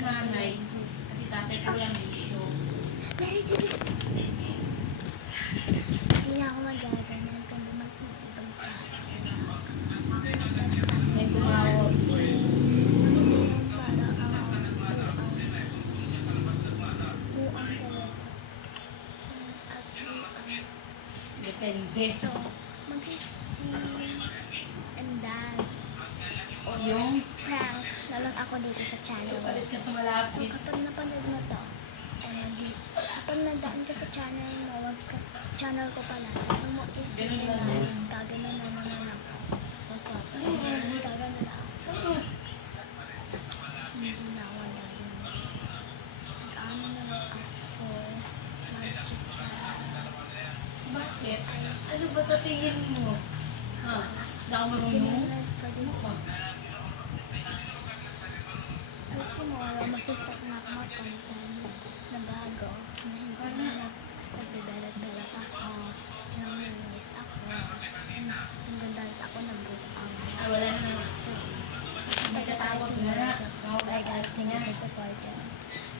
nanay. Kasi tatay ko lang issue. Hindi na ako magaganyan kundi mag-iibang chat. May tumawag. Hindi yung para buang talaga. As buang. Depende. So, mag-sing and dance. Yung Prank na lang ako dito sa channel. palit ka sa So, malapit. kapag napanood mo to, kapag nandaan ka sa channel mo, channel ko pala, ano mo isipin na gagana na naman ako. Gagana na ako. Hindi na ako nalinis. Ano na lang ako, mag-chat. Bakit? Ano ba sa tingin mo? Ha? Hindi ako marunong? For the Ano ka? So, tomorrow, magsistart na ako mag-content na bago, na hindi na nagbe-belat-belat ako, nang-release ako, nag-dance ako ng buang. Ah, wala na. So, Hindi ka tawag na. bye guys, thank you for supporting.